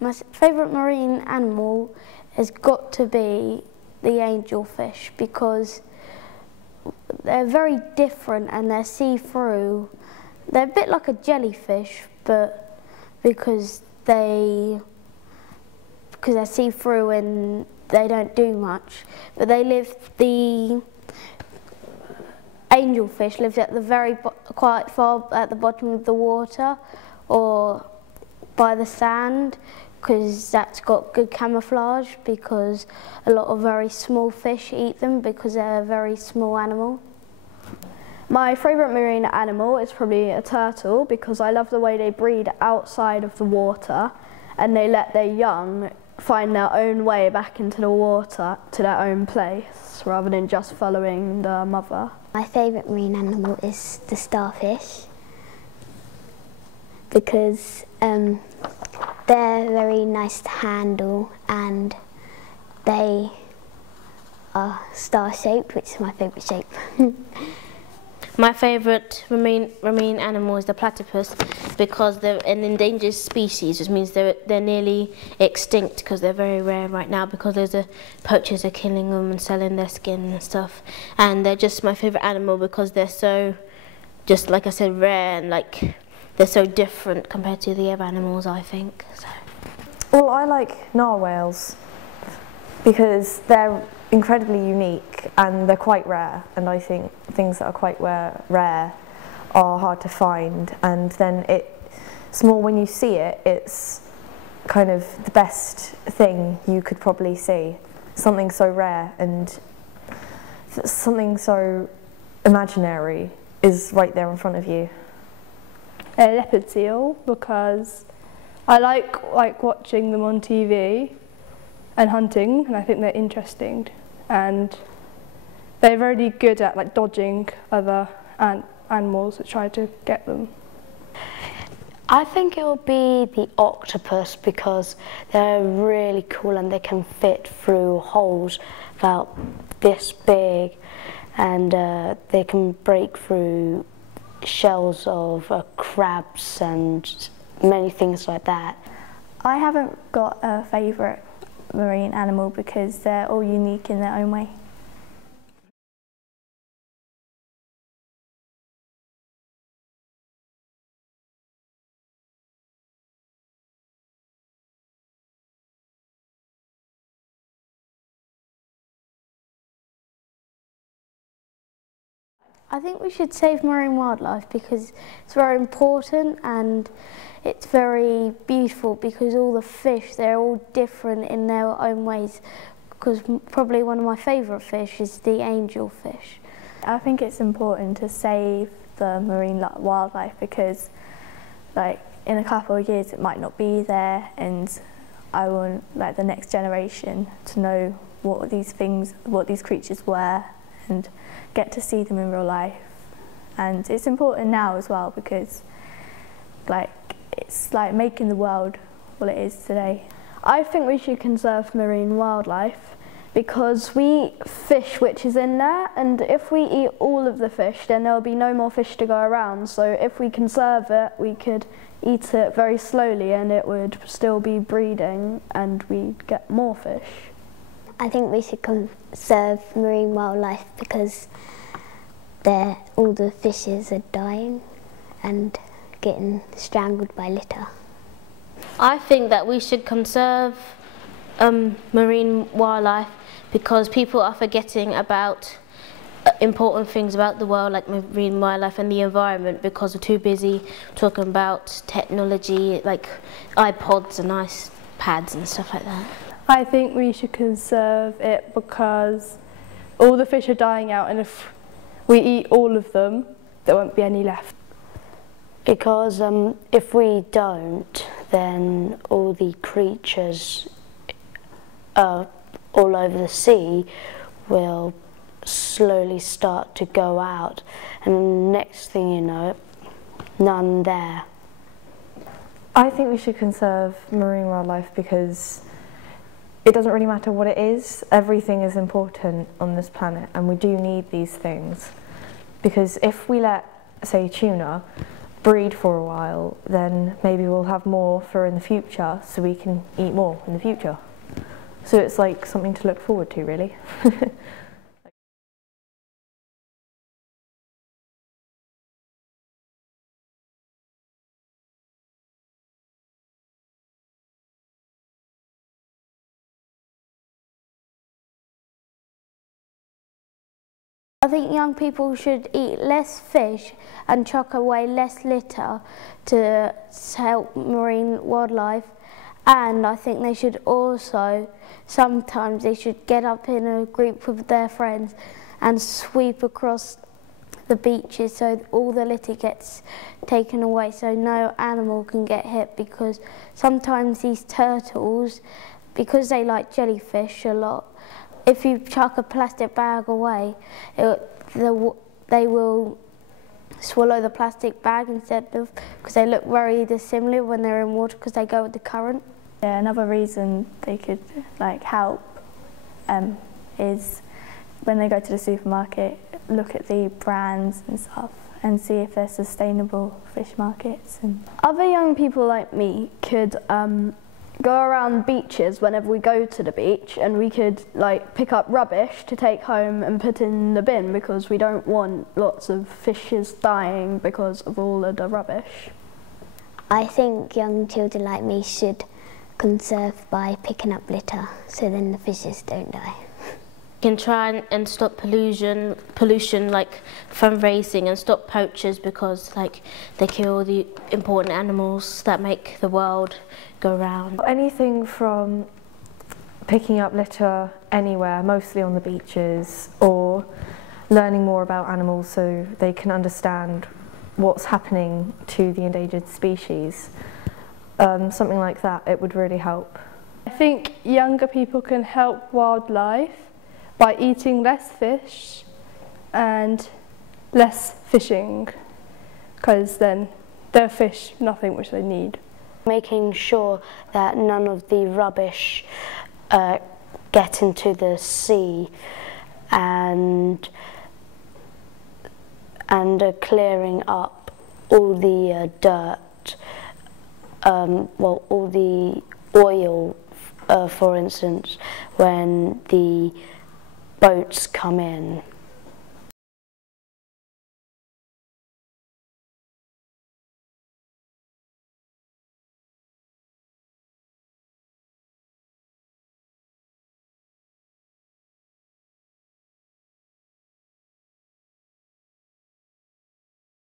My favourite marine animal has got to be the angelfish because they're very different and they're see-through. They're a bit like a jellyfish, but because they're see-through and they don't do much. But the angelfish lives at the quite far at the bottom of the water or by the sand, because that's got good camouflage, because a lot of very small fish eat them because they're a very small animal. My favourite marine animal is probably a turtle because I love the way they breed outside of the water and they let their young find their own way back into the water to their own place rather than just following the mother. My favourite marine animal is the starfish because they're very nice to handle and they are star-shaped, which is my favourite shape. My favourite marine animal is the platypus because they're an endangered species, which means they're nearly extinct because they're very rare right now because poachers are killing them and selling their skin and stuff. And they're just my favourite animal because they're so, just like I said, rare and they're so different compared to the other animals, I think. So. Well, I like narwhals because they're incredibly unique and they're quite rare, and I think things that are quite rare are hard to find, and then it's more when you see it, it's kind of the best thing you could probably see. Something so rare and something so imaginary is right there in front of you. A leopard seal because I like watching them on TV and hunting, and I think they're interesting, and they're really good at dodging other animals that try to get them. I think it will be the octopus because they're really cool and they can fit through holes about this big, and they can break through shells of crabs and many things like that. I haven't got a favourite marine animal because they're all unique in their own way. I think we should save marine wildlife because it's very important and it's very beautiful because all the fish, they're all different in their own ways, because probably one of my favourite fish is the angelfish. I think it's important to save the marine wildlife because in a couple of years it might not be there, and I want the next generation to know what these creatures were and get to see them in real life. And it's important now as well because it's making the world what it is today. I think we should conserve marine wildlife because we eat fish which is in there, and if we eat all of the fish then there'll be no more fish to go around. So if we conserve it, we could eat it very slowly and it would still be breeding and we'd get more fish. I think we should conserve marine wildlife because all the fishes are dying and getting strangled by litter. I think that we should conserve marine wildlife because people are forgetting about important things about the world, like marine wildlife and the environment, because we're too busy talking about technology like iPods and iPads and stuff like that. I think we should conserve it because all the fish are dying out, and if we eat all of them, there won't be any left. Because if we don't, then all the creatures all over the sea will slowly start to go out, and next thing you know, none there. I think we should conserve marine wildlife because it doesn't really matter what it is, everything is important on this planet and we do need these things. Because if we let, say, tuna breed for a while, then maybe we'll have more for in the future, so we can eat more in the future. So it's like something to look forward to, really. I think young people should eat less fish and chuck away less litter to help marine wildlife, and I think they should also, sometimes they should get up in a group with their friends and sweep across the beaches so all the litter gets taken away so no animal can get hit, because sometimes these turtles, because they like jellyfish a lot, if you chuck a plastic bag away, they will swallow the plastic bag instead of, because they look very dissimilar when they're in water because they go with the current. Yeah, another reason they could like help is when they go to the supermarket, look at the brands and stuff and see if they're sustainable fish markets. And other young people like me could go around beaches whenever we go to the beach, and we could like pick up rubbish to take home and put in the bin, because we don't want lots of fishes dying because of all of the rubbish. I think young children like me should conserve by picking up litter, so then the fishes don't die. You can try and stop pollution like fundraising, and stop poachers, because like they kill the important animals that make the world go round. Anything from picking up litter anywhere, mostly on the beaches, or learning more about animals so they can understand what's happening to the endangered species. Something like that, it would really help. I think younger people can help wildlife by eating less fish and less fishing, because then they'll fish nothing which they need. Making sure that none of the rubbish get into the sea, and clearing up all the dirt, well, all the oil, for instance, when the boats come in.